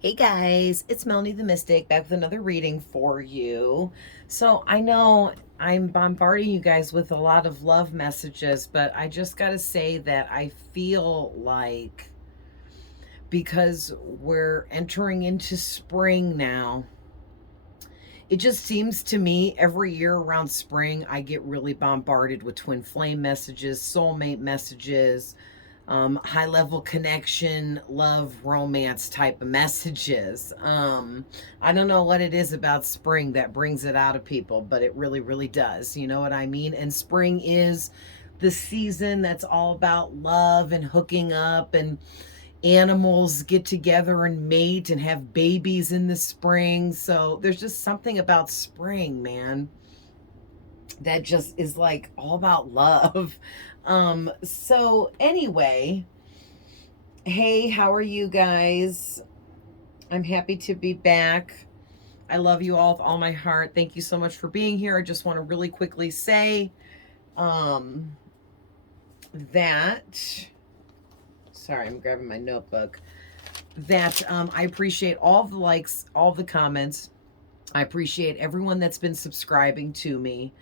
Hey guys, it's Melanie the Mystic back with another reading for you. So I know I'm bombarding you guys with a lot of love messages, but I just got to say that I feel like because we're entering into spring now, it just seems to me every year around spring, I get really bombarded with twin flame messages, soulmate messages, high level connection, love, romance type of messages. I don't know what it is about spring that brings it out of people, but it really, really does. You know what I mean? And spring is the season that's all about love and hooking up, and animals get together and mate and have babies in the spring. So there's just something about spring, man, that just is like all about love. So anyway, hey, how are you guys? I'm happy to be back. I love you all with all my heart. Thank you so much for being here. I just want to really quickly say um, that, sorry, I'm grabbing my notebook, that I appreciate all the likes, all the comments. I appreciate everyone that's been subscribing to me.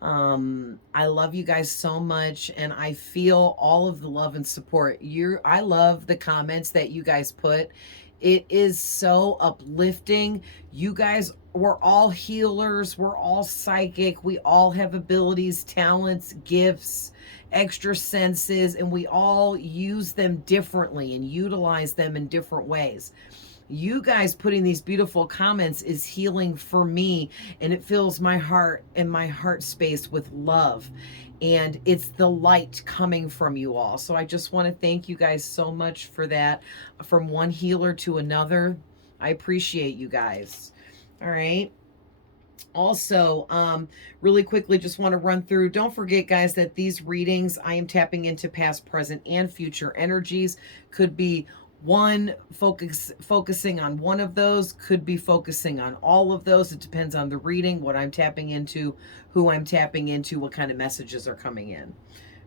I love you guys so much, and I feel all of the love and support. I love the comments that you guys put. It is so uplifting. You guys, we're all healers, we're all psychic, we all have abilities, talents, gifts, extra senses, and we all use them differently and utilize them in different ways. You guys putting these beautiful comments is healing for me, and it fills my heart and my heart space with love, and it's the light coming from you all. So I just want to thank you guys so much for that. From one healer to another, I appreciate you guys. All right. Also, really quickly, just want to run through, don't forget guys, that these readings I am tapping into past, present, and future energies. Could be focusing on one of those, could be focusing on all of those. It depends on the reading, what I'm tapping into, who I'm tapping into, what kind of messages are coming in.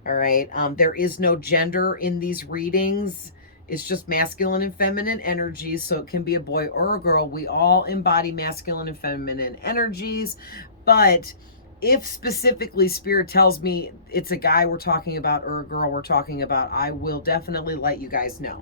All right. There is no gender in these readings. It's just masculine and feminine energies. So it can be a boy or a girl. We all embody masculine and feminine energies. But if specifically spirit tells me it's a guy we're talking about or a girl we're talking about, I will definitely let you guys know.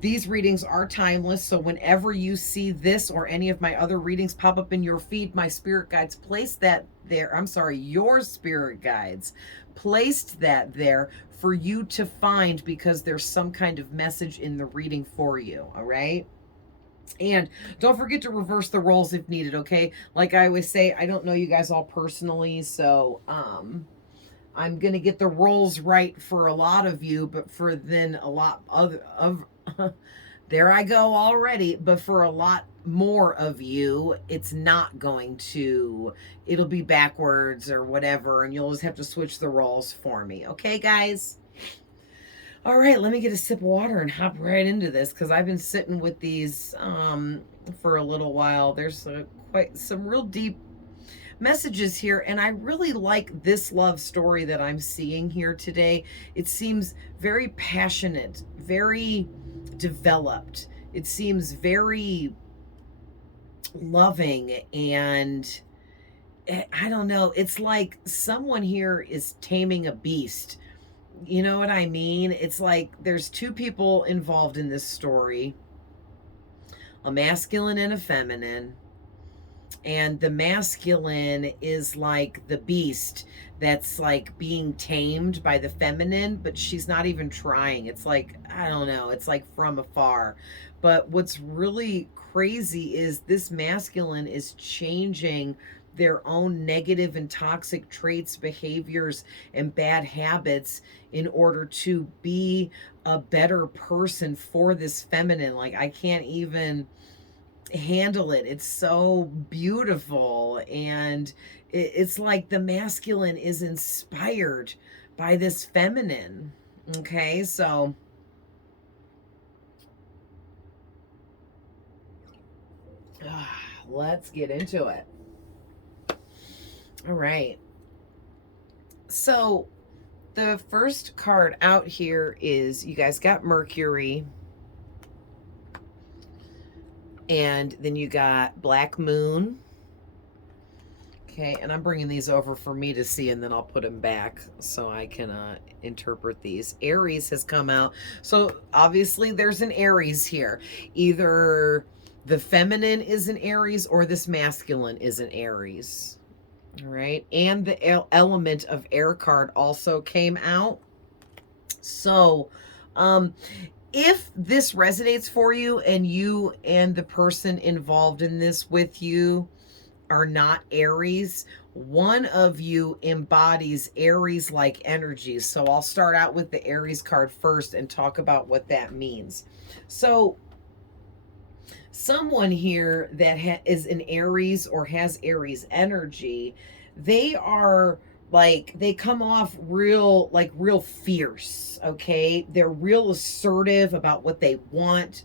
These readings are timeless, so whenever you see this or any of my other readings pop up in your feed, my spirit guides placed that there. I'm sorry, your spirit guides placed that there for you to find because there's some kind of message in the reading for you, all right? And don't forget to reverse the roles if needed, okay? Like I always say, I don't know you guys all personally, so I'm gonna get the roles right for a lot of you, but for then a lot other of there I go already, but for a lot more of you, it's not going to, it'll be backwards or whatever, and you'll just have to switch the roles for me. Okay, guys? All right, let me get a sip of water and hop right into this because I've been sitting with these for a little while. There's quite some real deep messages here, and I really like this love story that I'm seeing here today. It seems very passionate, very developed. It seems very loving, and I don't know, it's like someone here is taming a beast. You know what I mean? It's like there's two people involved in this story, a masculine and a feminine. And the masculine is like the beast that's like being tamed by the feminine, but she's not even trying. It's like, I don't know, it's like from afar. But what's really crazy is this masculine is changing their own negative and toxic traits, behaviors, and bad habits in order to be a better person for this feminine. Like, I can't even handle it. It's so beautiful. And it's like the masculine is inspired by this feminine. Okay, so let's get into it. All right. So the first card out here is, you guys got Mercury. And then you got Black Moon. Okay, and I'm bringing these over for me to see, and then I'll put them back so I can interpret these. Aries has come out. So obviously there's an Aries here. Either the feminine is an Aries or this masculine is an Aries. All right, and the element of air card also came out. So, if this resonates for you and you and the person involved in this with you are not Aries, one of you embodies Aries like energies. So I'll start out with the Aries card first and talk about what that means. So, someone here that is an Aries or has Aries energy, they are like, they come off real, like real fierce, okay? They're real assertive about what they want.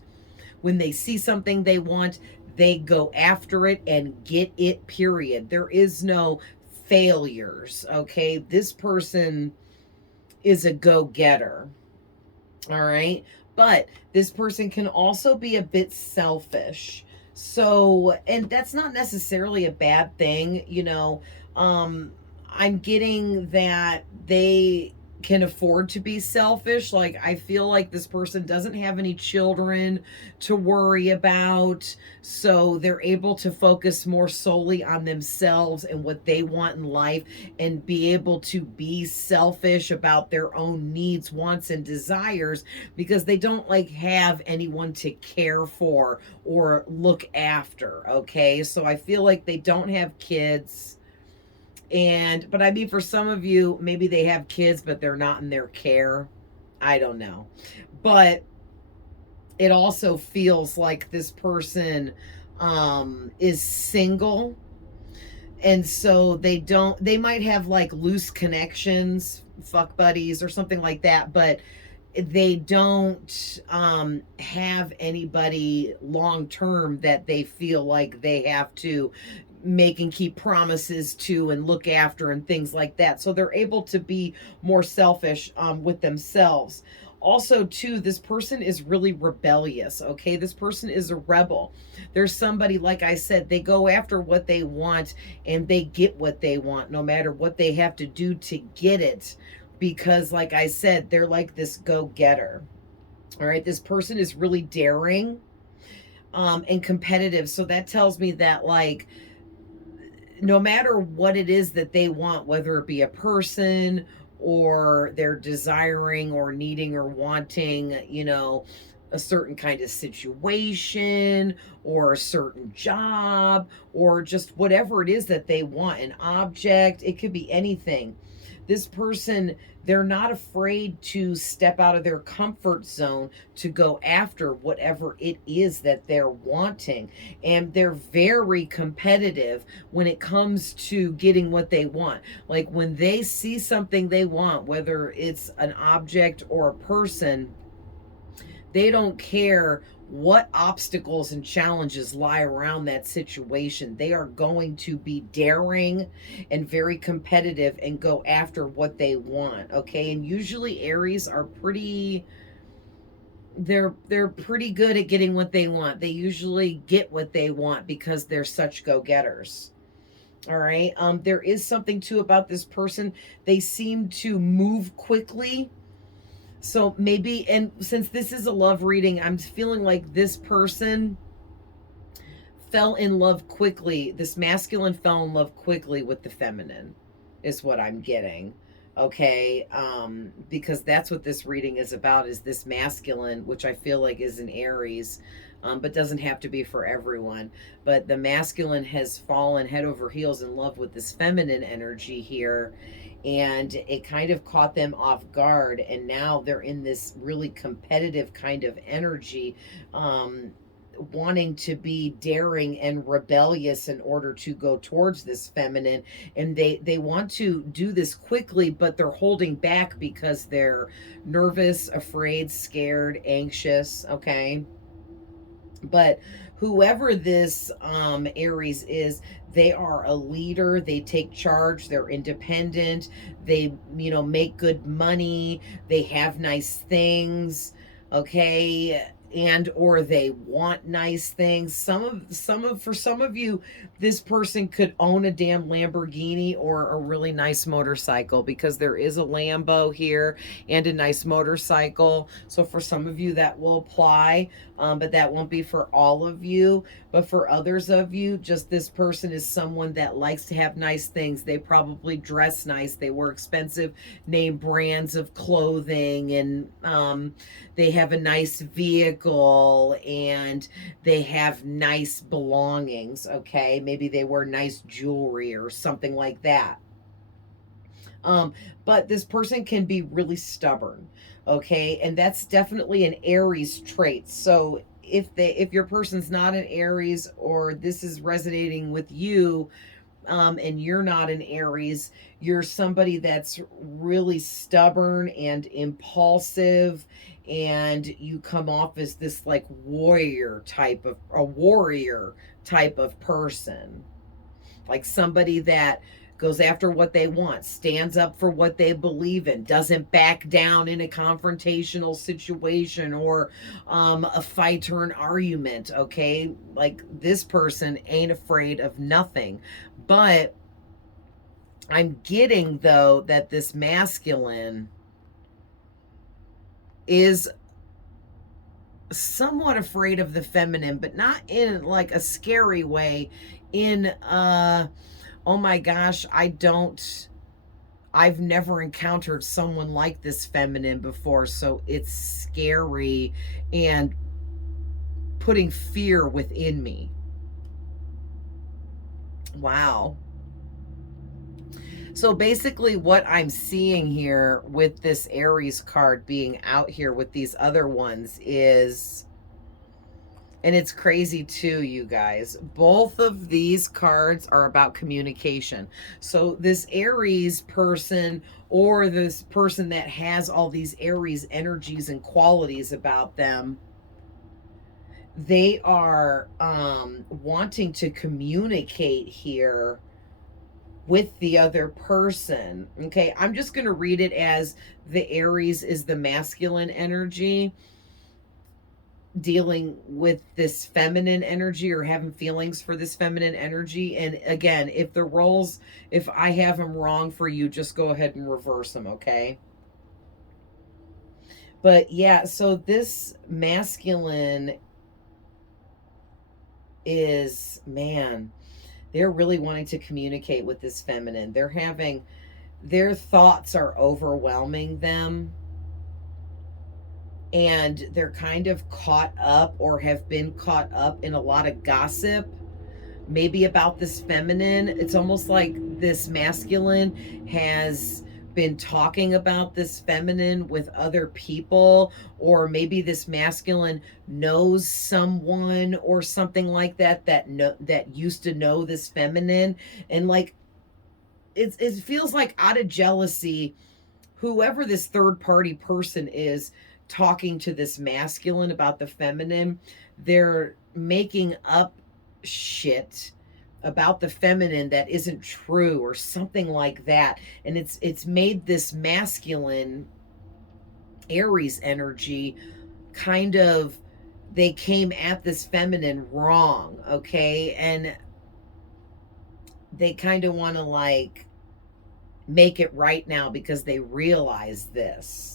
When they see something they want, they go after it and get it, period. There is no failures, okay? This person is a go-getter, all right? But this person can also be a bit selfish. So, and that's not necessarily a bad thing, you know. I'm getting that they can afford to be selfish. Like, I feel like this person doesn't have any children to worry about, so they're able to focus more solely on themselves and what they want in life, and be able to be selfish about their own needs, wants, and desires, because they don't like have anyone to care for or look after. Okay, so I feel like they don't have kids. And, but I mean, for some of you, maybe they have kids, but they're not in their care. I don't know. But it also feels like this person is single. And so they might have like loose connections, fuck buddies or something like that, but they don't have anybody long term that they feel like they have to make and keep promises to and look after and things like that. So they're able to be more selfish with themselves. Also, too, this person is really rebellious, okay? This person is a rebel. There's somebody, like I said, they go after what they want and they get what they want, no matter what they have to do to get it. Because, like I said, they're like this go-getter. All right, this person is really daring and competitive. So that tells me that, like, no matter what it is that they want, whether it be a person or they're desiring or needing or wanting, you know, a certain kind of situation or a certain job or just whatever it is that they want, an object, it could be anything. This person, they're not afraid to step out of their comfort zone to go after whatever it is that they're wanting. And they're very competitive when it comes to getting what they want. Like, when they see something they want, whether it's an object or a person, they don't care what obstacles and challenges lie around that situation. They are going to be daring and very competitive and go after what they want, okay? And usually Aries are pretty, they're pretty good at getting what they want. They usually get what they want because they're such go-getters. All right. There is something too about this person. They seem to move quickly. So maybe, and since this is a love reading, I'm feeling like this person fell in love quickly. This masculine fell in love quickly with the feminine, is what I'm getting. Okay. Because that's what this reading is about, is this masculine, which I feel like is an Aries, but doesn't have to be for everyone. But the masculine has fallen head over heels in love with this feminine energy here, and it kind of caught them off guard, and now they're in this really competitive kind of energy, wanting to be daring and rebellious in order to go towards this feminine, and they want to do this quickly, but they're holding back because they're nervous, afraid, scared, anxious, okay? But whoever this Aries is, they are a leader. They take charge. They're independent. They, make good money. They have nice things. Okay. and or they want nice things. For some of you, this person could own a damn Lamborghini or a really nice motorcycle, because there is a Lambo here and a nice motorcycle. So for some of you that will apply, but that won't be for all of you. But for others of you, just this person is someone that likes to have nice things. They probably dress nice. They wear expensive name brands of clothing, and they have a nice vehicle, and they have nice belongings, okay? Maybe they wear nice jewelry or something like that. Um, but this person can be really stubborn, okay? And that's definitely an Aries trait. So if your person's not an Aries, or this is resonating with you, and you're not an Aries, you're somebody that's really stubborn and impulsive, and you come off as this like warrior type of person, like somebody that goes after what they want, stands up for what they believe in, doesn't back down in a confrontational situation or a fight or an argument, okay? Like this person ain't afraid of nothing. But I'm getting, though, that this masculine is somewhat afraid of the feminine, but not in like a scary way, in oh my gosh, I've never encountered someone like this feminine before, so it's scary and putting fear within me. Wow. So basically what I'm seeing here with this Aries card being out here with these other ones is, and it's crazy too, you guys, both of these cards are about communication. So this Aries person, or this person that has all these Aries energies and qualities about them, they are wanting to communicate here with the other person. Okay, I'm just going to read it as the Aries is the masculine energy dealing with this feminine energy, or having feelings for this feminine energy. And again, if I have them wrong for you, just go ahead and reverse them, okay? But yeah, so this masculine is, man, they're really wanting to communicate with this feminine. Their thoughts are overwhelming them, and they're kind of caught up, or have been caught up in a lot of gossip, maybe about this feminine. It's almost like this masculine has been talking about this feminine with other people, or maybe this masculine knows someone or something like that that used to know this feminine, and like it feels like out of jealousy, whoever this third party person is talking to this masculine about the feminine, they're making up shit about the feminine that isn't true, or something like that. And it's made this masculine Aries energy kind of, they came at this feminine wrong, okay? And they kind of want to like make it right now because they realize this.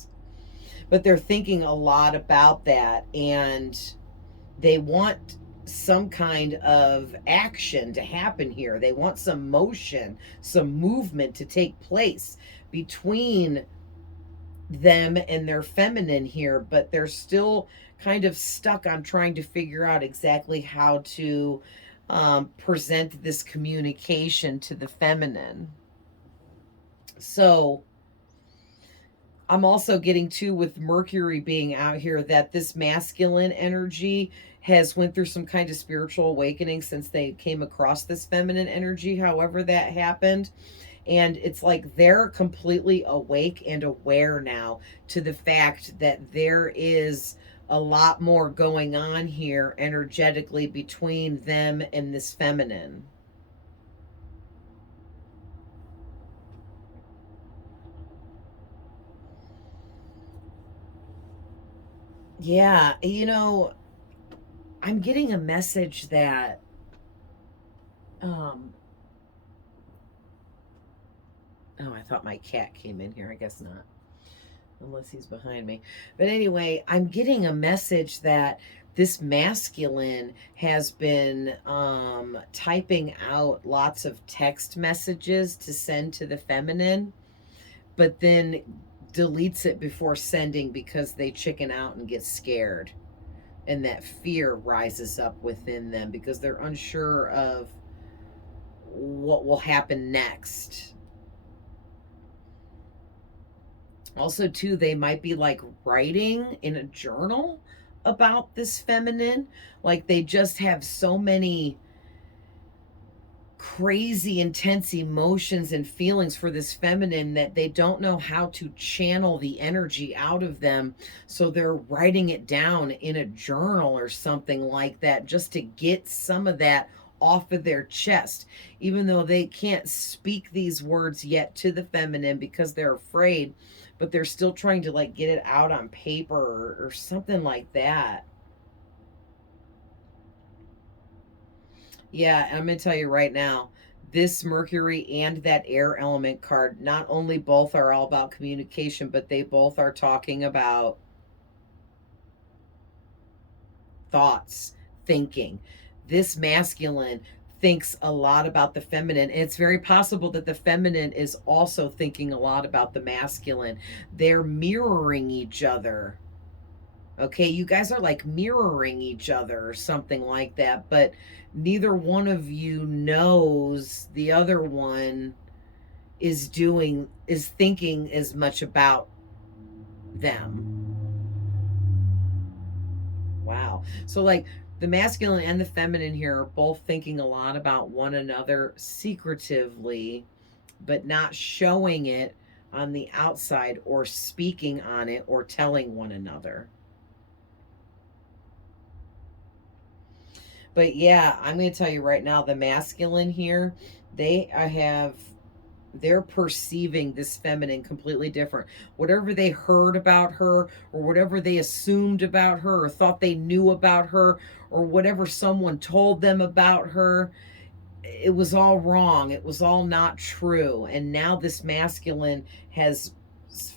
But they're thinking a lot about that, and they want some kind of action to happen here. They want some motion, some movement to take place between them and their feminine here, but they're still kind of stuck on trying to figure out exactly how to present this communication to the feminine. So I'm also getting too, with Mercury being out here, that this masculine energy has went through some kind of spiritual awakening since they came across this feminine energy, however that happened. And it's like they're completely awake and aware now to the fact that there is a lot more going on here energetically between them and this feminine. Yeah, I'm getting a message that um oh, I thought my cat came in here. I guess not. Unless he's behind me. But anyway, I'm getting a message that this masculine has been typing out lots of text messages to send to the feminine, but then deletes it before sending because they chicken out and get scared. And that fear rises up within them because they're unsure of what will happen next. Also, too, they might be like writing in a journal about this feminine. Like they just have so many crazy intense emotions and feelings for this feminine that they don't know how to channel the energy out of them, so they're writing it down in a journal or something like that just to get some of that off of their chest, even though they can't speak these words yet to the feminine because they're afraid, but they're still trying to like get it out on paper or something like that. Yeah, and I'm going to tell you right now, this Mercury and that air element card, not only both are all about communication, but they both are talking about thoughts, thinking. This masculine thinks a lot about the feminine. And it's very possible that the feminine is also thinking a lot about the masculine. They're mirroring each other. Okay, you guys are like mirroring each other or something like that, but neither one of you knows the other one is thinking as much about them. Wow. So like the masculine and the feminine here are both thinking a lot about one another secretively, but not showing it on the outside or speaking on it or telling one another. But yeah, I'm going to tell you right now, the masculine here, they have they're perceiving this feminine completely different. Whatever they heard about her or whatever they assumed about her or thought they knew about her or whatever someone told them about her, it was all wrong. It was all not true. And now this masculine has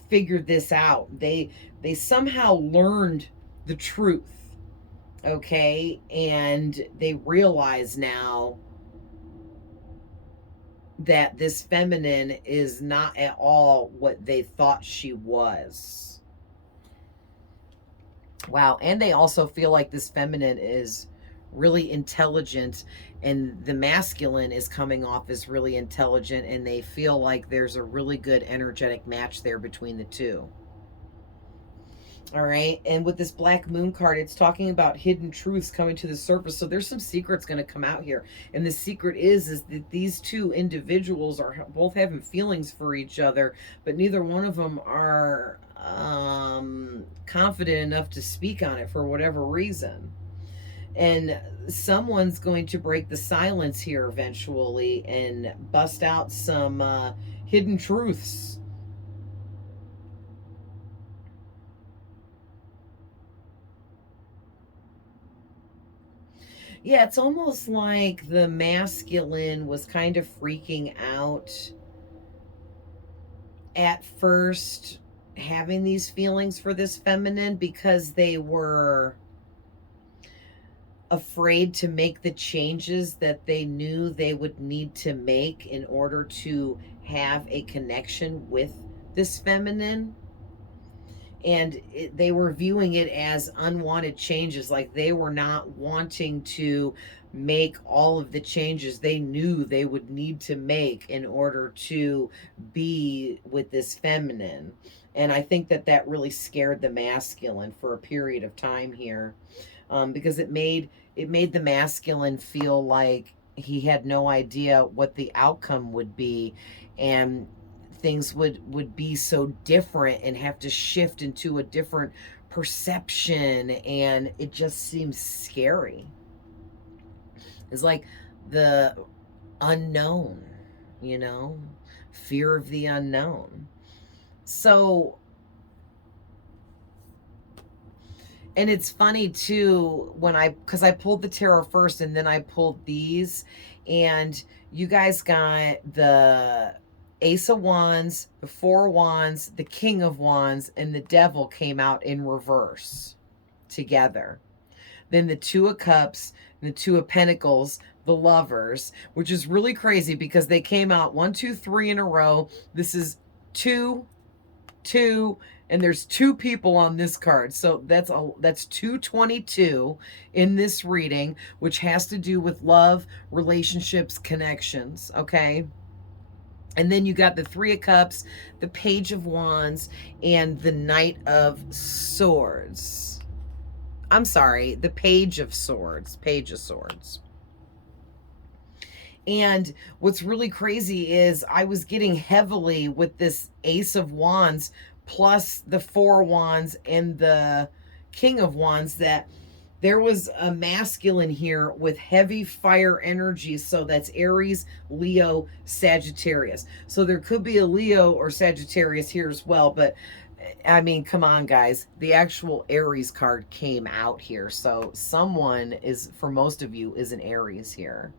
figured this out. They somehow learned the truth. Okay? And they realize now that this feminine is not at all what they thought she was. Wow. And they also feel like this feminine is really intelligent and the masculine is coming off as really intelligent, and they feel like there's a really good energetic match there between the two. All right. And with this black moon card, it's talking about hidden truths coming to the surface. So there's some secrets going to come out here. And the secret is that these two individuals are both having feelings for each other, but neither one of them are confident enough to speak on it for whatever reason. And someone's going to break the silence here eventually and bust out some hidden truths. Yeah, it's almost like the masculine was kind of freaking out at first, having these feelings for this feminine because they were afraid to make the changes that they knew they would need to make in order to have a connection with this feminine. And they were viewing it as unwanted changes, like they were not wanting to make all of the changes they knew they would need to make in order to be with this feminine. And I think that that really scared the masculine for a period of time here, because it made the masculine feel like he had no idea what the outcome would be, and things would be so different and have to shift into a different perception, and it just seems scary. It's like the unknown, you know, fear of the unknown. So And it's funny too when because I pulled the tarot first and then I pulled these, and you guys got the Ace of Wands, the Four of Wands, the King of Wands, and the Devil came out in reverse together. Then the Two of Cups, and the Two of Pentacles, the Lovers, which is really crazy because they came out 1, 2, 3 in a row. This is two, two, and there's two people on this card. So that's 222 in this reading, which has to do with love, relationships, connections, okay? And then you got the Three of Cups, the Page of Wands, and the Knight of Swords. I'm sorry, the Page of Swords. Page of Swords. And what's really crazy is I was getting heavily with this Ace of Wands plus the Four of Wands and the King of Wands that there was a masculine here with heavy fire energy. So that's Aries, Leo, Sagittarius. So there could be a Leo or Sagittarius here as well. But I mean, come on, guys. The actual Aries card came out here. So someone is, for most of you, is an Aries here.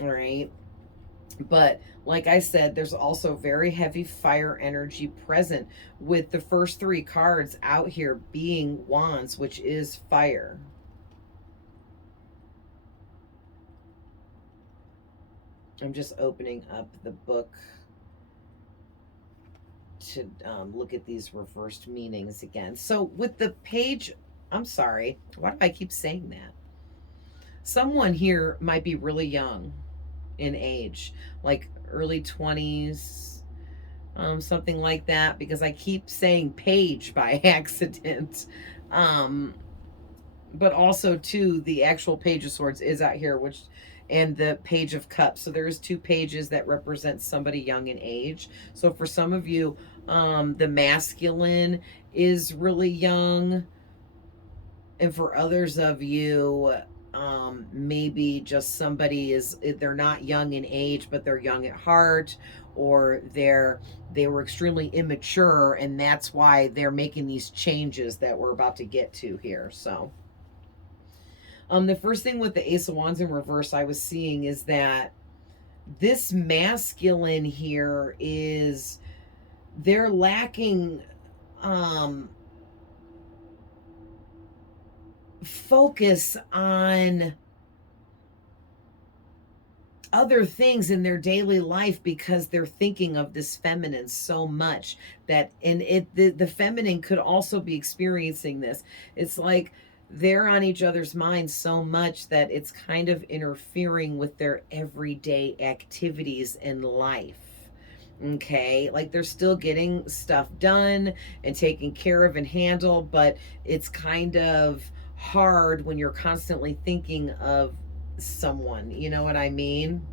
All right. But like I said, there's also very heavy fire energy present with the first three cards out here being wands, which is fire. I'm just opening up the book to look at these reversed meanings again. So with the page, I'm sorry, why do I keep saying that? Someone here might be really young in age, like early 20s, something like that, because I keep saying page by accident. But also too, the actual Page of Swords is out here, which, and the Page of Cups. So there's two pages that represent somebody young in age. So for some of you, the masculine is really young, and for others of you, maybe just somebody is, they're not young in age but they're young at heart, or they were extremely immature, and that's why they're making these changes that we're about to get to here. So the first thing with the Ace of Wands in reverse I was seeing is that this masculine here is, they're lacking focus on other things in their daily life because they're thinking of this feminine so much that, and the feminine could also be experiencing this. It's like they're on each other's minds so much that it's kind of interfering with their everyday activities in life. Okay, like they're still getting stuff done and taken care of and handled, but it's kind of hard when you're constantly thinking of someone, you know what I mean?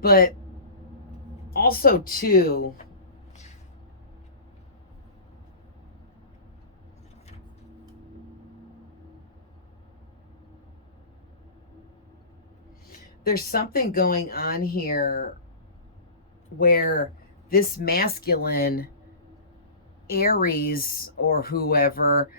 But also too, there's something going on here where this masculine Aries or whoever,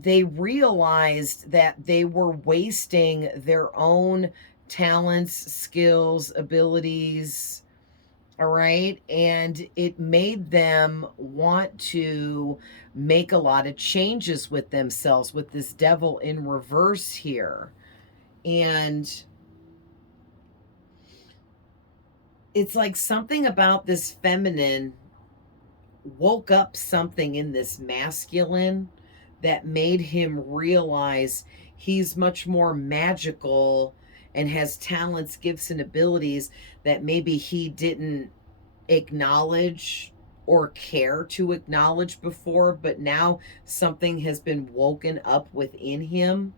they realized that they were wasting their own talents, skills, abilities. All right. And it made them want to make a lot of changes with themselves with this devil in reverse here. And it's like something about this feminine woke up something in this masculine that made him realize he's much more magical and has talents, gifts, and abilities that maybe he didn't acknowledge or care to acknowledge before, but now something has been woken up within him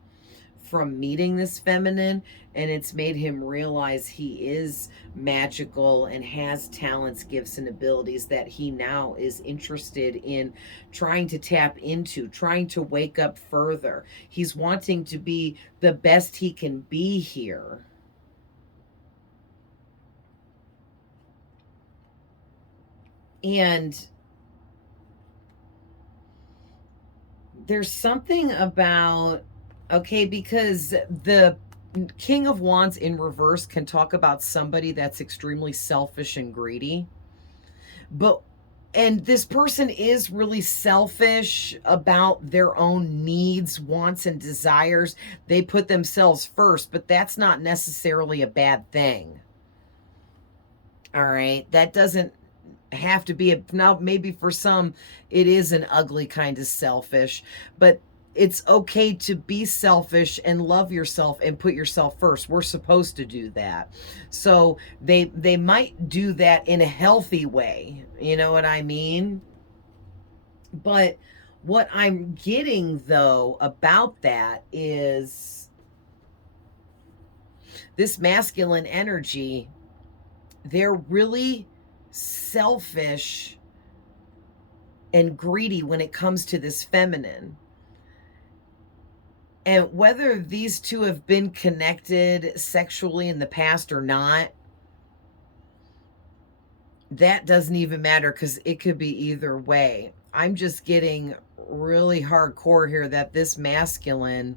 from meeting this feminine, and it's made him realize he is magical and has talents, gifts, and abilities that he now is interested in trying to tap into, trying to wake up further. He's wanting to be the best he can be here. And there's something about, okay, because the King of Wands in reverse can talk about somebody that's extremely selfish and greedy. But and this person is really selfish about their own needs, wants, and desires. They put themselves first, but that's not necessarily a bad thing. All right. That doesn't have to be now maybe for some it is an ugly kind of selfish, but it's okay to be selfish and love yourself and put yourself first. We're supposed to do that. So they might do that in a healthy way, you know what I mean? But what I'm getting though about that is this masculine energy, they're really selfish and greedy when it comes to this feminine. And whether these two have been connected sexually in the past or not, that doesn't even matter because it could be either way. I'm just getting really hardcore here that this masculine,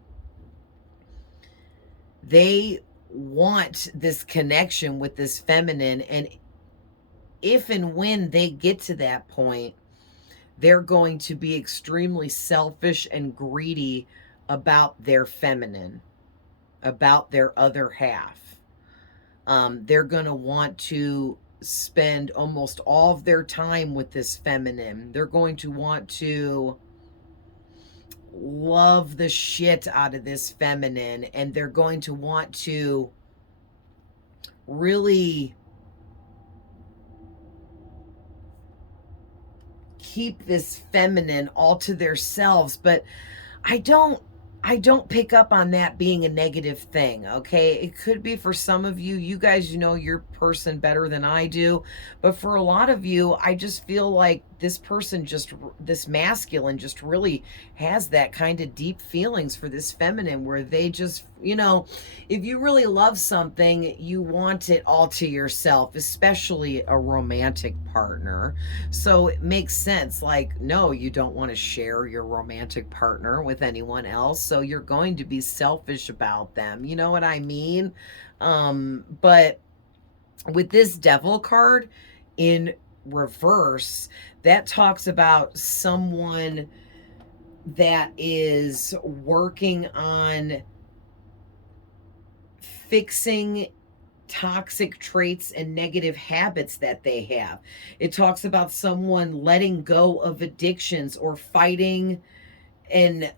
they want this connection with this feminine. And if and when they get to that point, they're going to be extremely selfish and greedy about their feminine, about their other half. They're going to want to spend almost all of their time with this feminine. They're going to want to love the shit out of this feminine, and they're going to want to really keep this feminine all to themselves. But I don't pick up on that being a negative thing, okay? It could be for some of you. You guys, you know your person better than I do. But for a lot of you, I just feel like this person just, this masculine just really has that kind of deep feelings for this feminine where they just, you know, if you really love something, you want it all to yourself, especially a romantic partner. So it makes sense. Like, no, you don't want to share your romantic partner with anyone else. So you're going to be selfish about them. You know what I mean? But with this devil card in reverse, that talks about someone that is working on fixing toxic traits and negative habits that they have. It talks about someone letting go of addictions or fighting and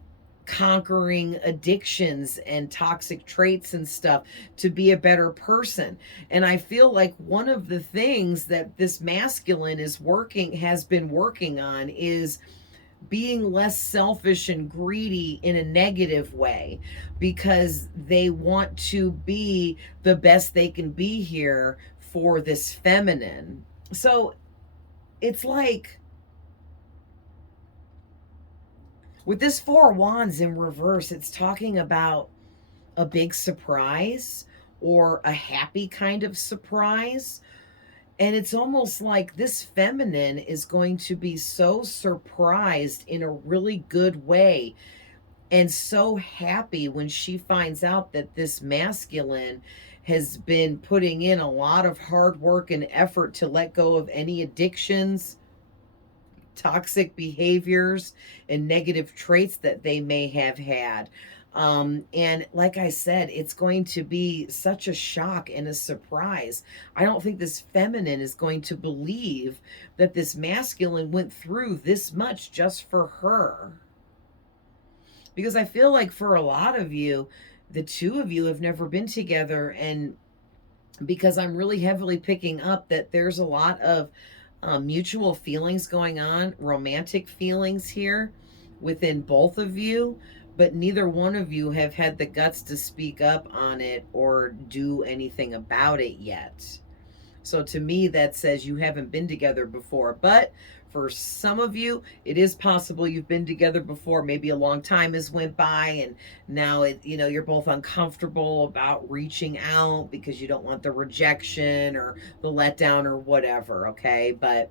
conquering addictions and toxic traits and stuff to be a better person. And I feel like one of the things that this masculine has been working on is being less selfish and greedy in a negative way, because they want to be the best they can be here for this feminine. So it's like with this Four of Wands in reverse, it's talking about a big surprise or a happy kind of surprise. And it's almost like this feminine is going to be so surprised in a really good way and so happy when she finds out that this masculine has been putting in a lot of hard work and effort to let go of any addictions, toxic behaviors, and negative traits that they may have had. And like I said, it's going to be such a shock and a surprise. I don't think this feminine is going to believe that this masculine went through this much just for her. Because I feel like for a lot of you, the two of you have never been together. And because I'm really heavily picking up that there's a lot of mutual feelings going on, romantic feelings here within both of you, but neither one of you have had the guts to speak up on it or do anything about it yet. So to me, that says you haven't been together before. But for some of you, it is possible you've been together before. Maybe a long time has went by, and now you're both uncomfortable about reaching out because you don't want the rejection or the letdown or whatever. Okay, but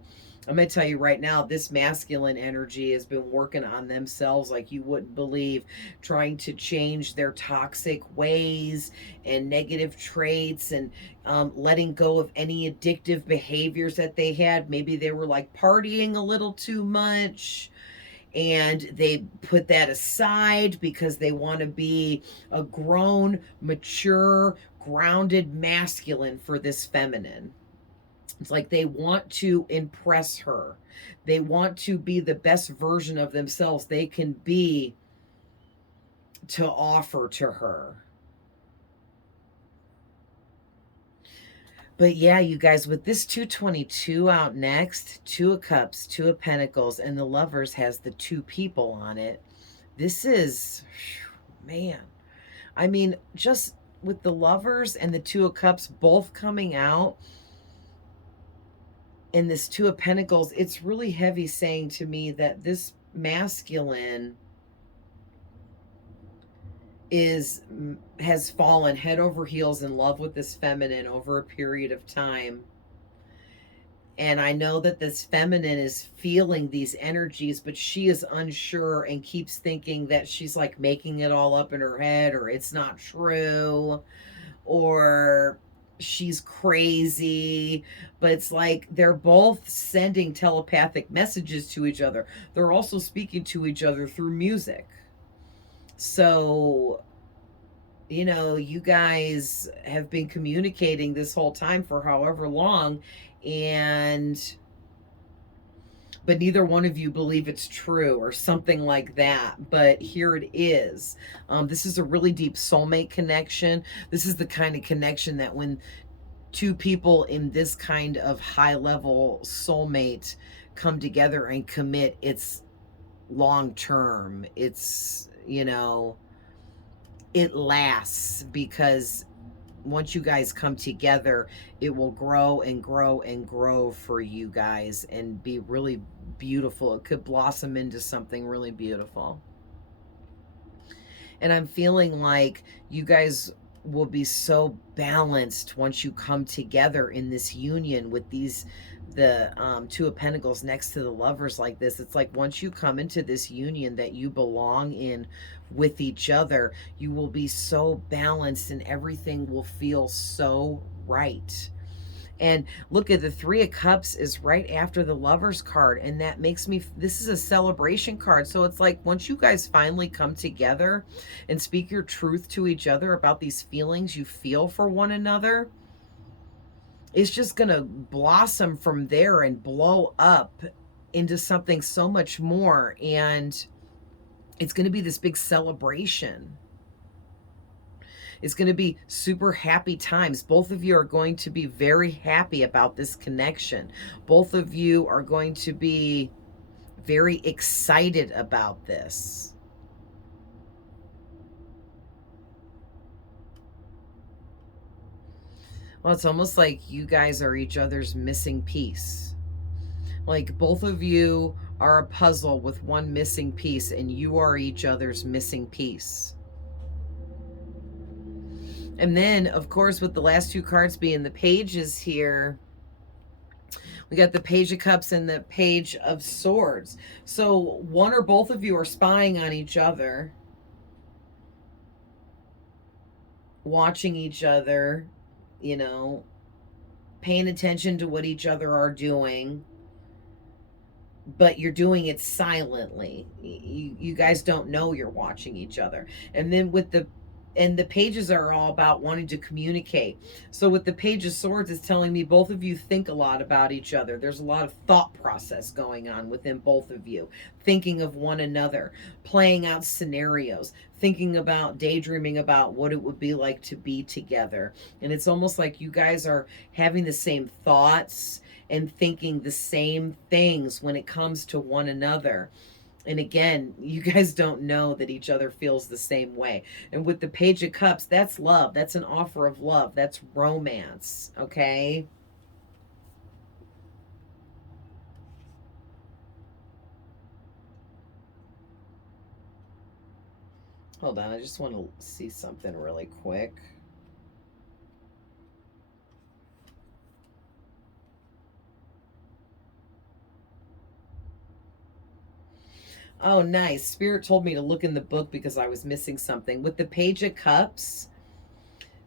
I'm going to tell you right now, this masculine energy has been working on themselves like you wouldn't believe, trying to change their toxic ways and negative traits, and letting go of any addictive behaviors that they had. Maybe they were like partying a little too much, and they put that aside because they want to be a grown, mature, grounded masculine for this feminine. It's like they want to impress her. They want to be the best version of themselves they can be to offer to her. But yeah, you guys, with this 222 out next, Two of Cups, Two of Pentacles, and the Lovers has the two people on it. This is, man, I mean, just with the Lovers and the Two of Cups both coming out, in this Two of Pentacles, it's really heavy saying to me that this masculine has fallen head over heels in love with this feminine over a period of time. And I know that this feminine is feeling these energies, but she is unsure and keeps thinking that she's like making it all up in her head, or it's not true, or she's crazy. But it's like they're both sending telepathic messages to each other. They're also speaking to each other through music. So, you know, you guys have been communicating this whole time for however long, and but neither one of you believe it's true or something like that. But here it is. This is a really deep soulmate connection. This is the kind of connection that when two people in this kind of high level soulmate come together and commit, it's long term. It's, you know, it lasts, because once you guys come together, it will grow and grow and grow for you guys and be really beautiful. It could blossom into something really beautiful. And I'm feeling like you guys will be so balanced once you come together in this union with the Two of Pentacles next to the Lovers like this. It's like once you come into this union that you belong in with each other, you will be so balanced and everything will feel so right. And look at the Three of Cups is right after the Lovers card. And that makes me, this is a celebration card. So it's like once you guys finally come together and speak your truth to each other about these feelings you feel for one another, it's just going to blossom from there and blow up into something so much more. And it's going to be this big celebration. It's going to be super happy times. Both of you are going to be very happy about this connection. Both of you are going to be very excited about this. Well, it's almost like you guys are each other's missing piece. Like both of you are a puzzle with one missing piece, and you are each other's missing piece. And then, of course, with the last two cards being the pages here, we got the Page of Cups and the Page of Swords. So one or both of you are spying on each other, watching each other, you know, paying attention to what each other are doing, but you're doing it silently. You guys don't know you're watching each other. And then with the pages are all about wanting to communicate. So with the Page of Swords, it's telling me both of you think a lot about each other. There's a lot of thought process going on within both of you, thinking of one another, playing out scenarios, thinking about, daydreaming about what it would be like to be together. And it's almost like you guys are having the same thoughts and thinking the same things when it comes to one another. And again, you guys don't know that each other feels the same way. And with the Page of Cups, that's love. That's an offer of love. That's romance. Okay? Hold on. I just want to see something really quick. Oh, nice. Spirit told me to look in the book because I was missing something. With the Page of Cups,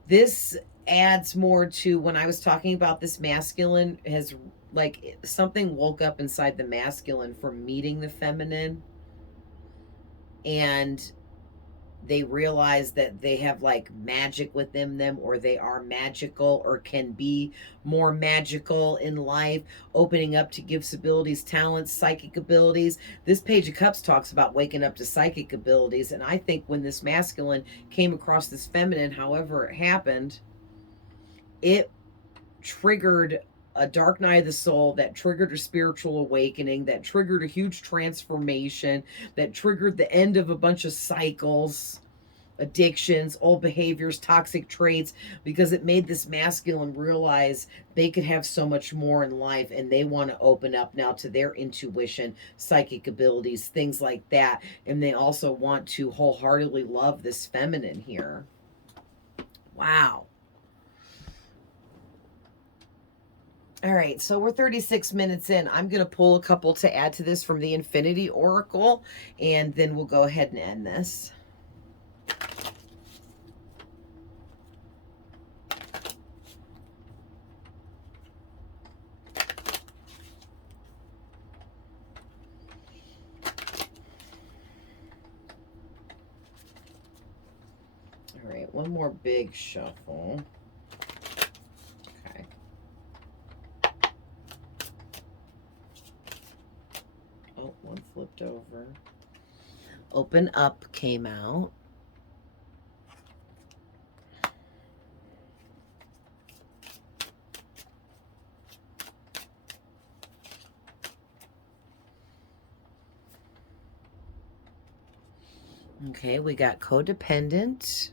this adds more to when I was talking about this masculine has, like, something woke up inside the masculine from meeting the feminine, and they realize that they have like magic within them, or they are magical or can be more magical in life, opening up to gifts, abilities, talents, psychic abilities. This Page of Cups talks about waking up to psychic abilities, and I think when this masculine came across this feminine, however it happened, it triggered a dark night of the soul, that triggered a spiritual awakening, that triggered a huge transformation, that triggered the end of a bunch of cycles, addictions, old behaviors, toxic traits, because it made this masculine realize they could have so much more in life, and they want to open up now to their intuition, psychic abilities, things like that. And they also want to wholeheartedly love this feminine here. Wow. All right, so we're 36 minutes in. I'm going to pull a couple to add to this from the Infinity Oracle, and then we'll go ahead and end this. All right, one more big shuffle. Okay. Oh, one flipped over. Open Up came out. Okay, we got Codependent,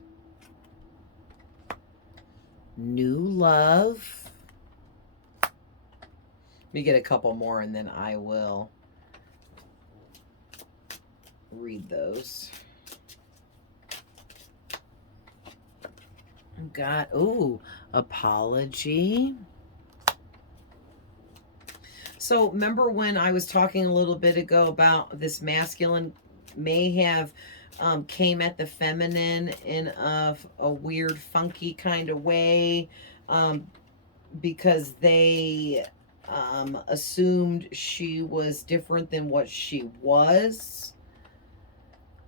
New Love. Let me get a couple more and then I will read those. Got, ooh, Apology. So remember when I was talking a little bit ago about this masculine may have came at the feminine in a weird, funky kind of way, because they assumed she was different than what she was.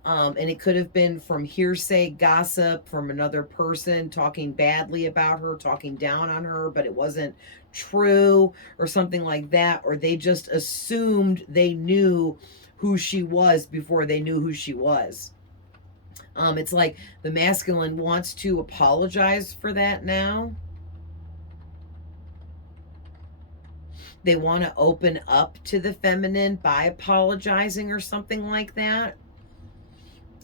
And it could have been from hearsay, gossip from another person talking badly about her, talking down on her, but it wasn't true or something like that. Or they just assumed they knew who she was before they knew who she was. It's like the masculine wants to apologize for that now. They want to open up to the feminine by apologizing or something like that.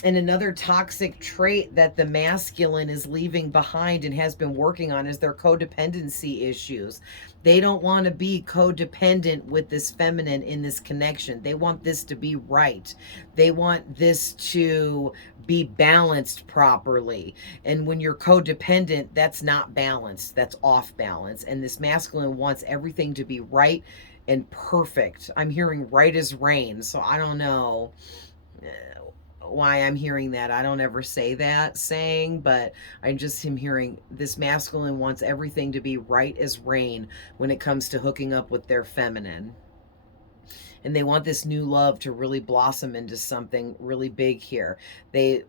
And another toxic trait that the masculine is leaving behind and has been working on is their codependency issues. They don't want to be codependent with this feminine in this connection. They want this to be right. They want this to be balanced properly. And when you're codependent, that's not balanced. That's off balance. And this masculine wants everything to be right and perfect. I'm hearing right as rain. So I don't know why I'm hearing that. I don't ever say that saying, but I just am hearing this masculine wants everything to be right as rain when it comes to hooking up with their feminine. And they want this new love to really blossom into something really big here. They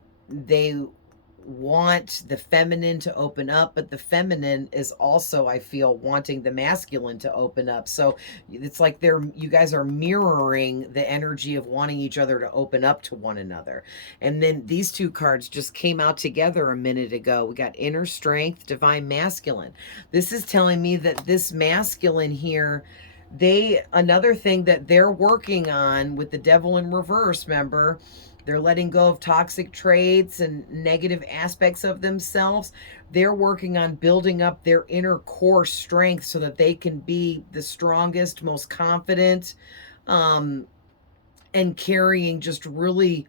want the feminine to open up, but the feminine is also, I feel, wanting the masculine to open up. So it's like you guys are mirroring the energy of wanting each other to open up to one another. And then these two cards just came out together a minute ago. We got Inner Strength, Divine Masculine. This is telling me that this masculine here, another thing that they're working on with the Devil in reverse, remember, they're letting go of toxic traits and negative aspects of themselves. They're working on building up their inner core strength so that they can be the strongest, most confident, and carrying just really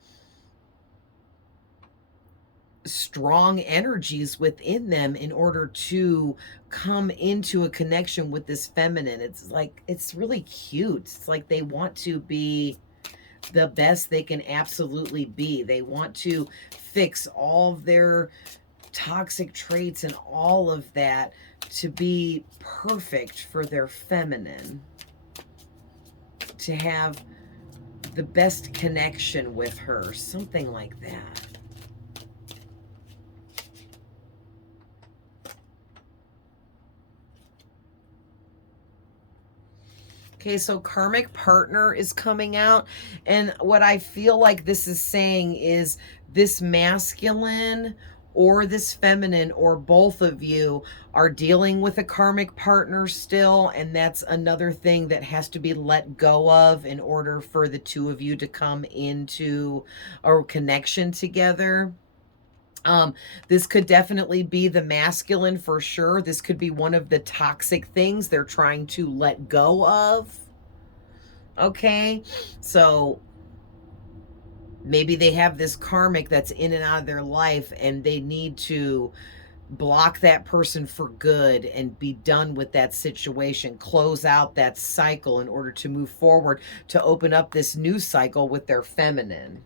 strong energies within them in order to come into a connection with this feminine. It's like, it's really cute. It's like they want to be the best they can absolutely be. They want to fix all of their toxic traits and all of that to be perfect for their feminine, to have the best connection with her, something like that. Okay, so karmic partner is coming out. And what I feel like this is saying is this masculine or this feminine or both of you are dealing with a karmic partner still. And that's another thing that has to be let go of in order for the two of you to come into a connection together. This could definitely be the masculine for sure. This could be one of the toxic things they're trying to let go of. Okay, so maybe they have this karmic that's in and out of their life and they need to block that person for good and be done with that situation, close out that cycle in order to move forward, to open up this new cycle with their feminine.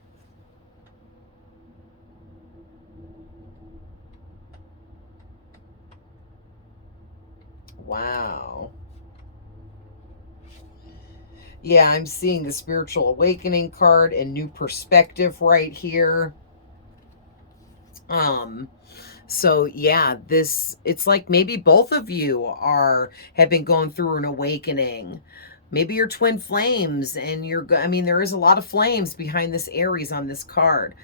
Wow. Yeah, I'm seeing the spiritual awakening card and new perspective right here. So yeah, it's like maybe both of you have been going through an awakening. Maybe you're twin flames and I mean, there is a lot of flames behind this Aries on this card.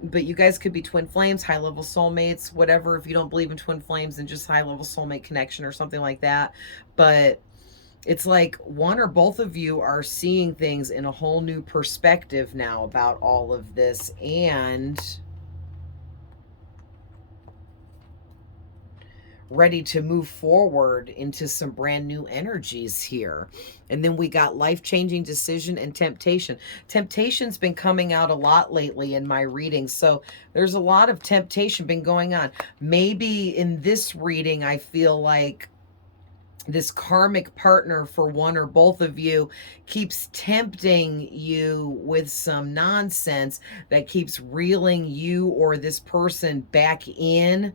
But you guys could be twin flames, high level soulmates, whatever. If you don't believe in twin flames, and just high level soulmate connection or something like that. But it's like one or both of you are seeing things in a whole new perspective now about all of this, and ready to move forward into some brand new energies here. And then we got life-changing decision and temptation. Temptation's been coming out a lot lately in my readings. So there's a lot of temptation been going on. Maybe in this reading, I feel like this karmic partner for one or both of you keeps tempting you with some nonsense that keeps reeling you or this person back in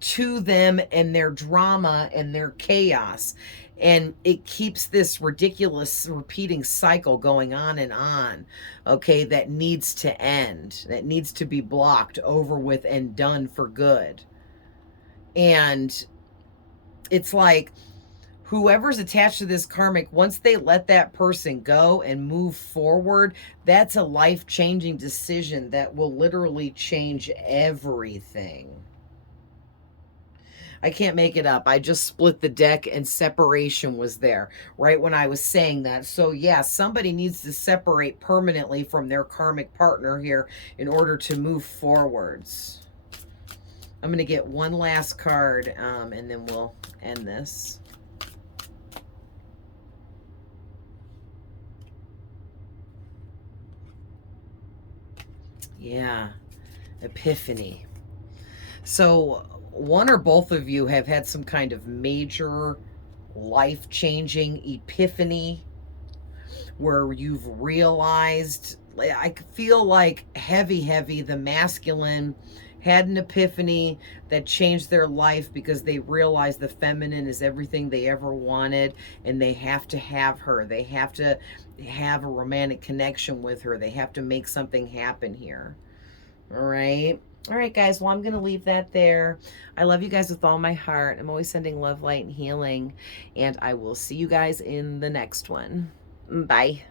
to them and their drama and their chaos. And it keeps this ridiculous repeating cycle going on and on, okay, that needs to end, that needs to be blocked, over with, and done for good. And it's like, whoever's attached to this karmic, once they let that person go and move forward, that's a life-changing decision that will literally change everything. I can't make it up. I just split the deck and separation was there right when I was saying that. So yeah, somebody needs to separate permanently from their karmic partner here in order to move forwards. I'm going to get one last card and then we'll end this. Yeah, epiphany. So one or both of you have had some kind of major life-changing epiphany where you've realized, I feel like heavy, the masculine had an epiphany that changed their life because they realized the feminine is everything they ever wanted and they have to have her. They have to have a romantic connection with her. They have to make something happen here. All right. All right, guys. Well, I'm going to leave that there. I love you guys with all my heart. I'm always sending love, light, and healing. And I will see you guys in the next one. Bye.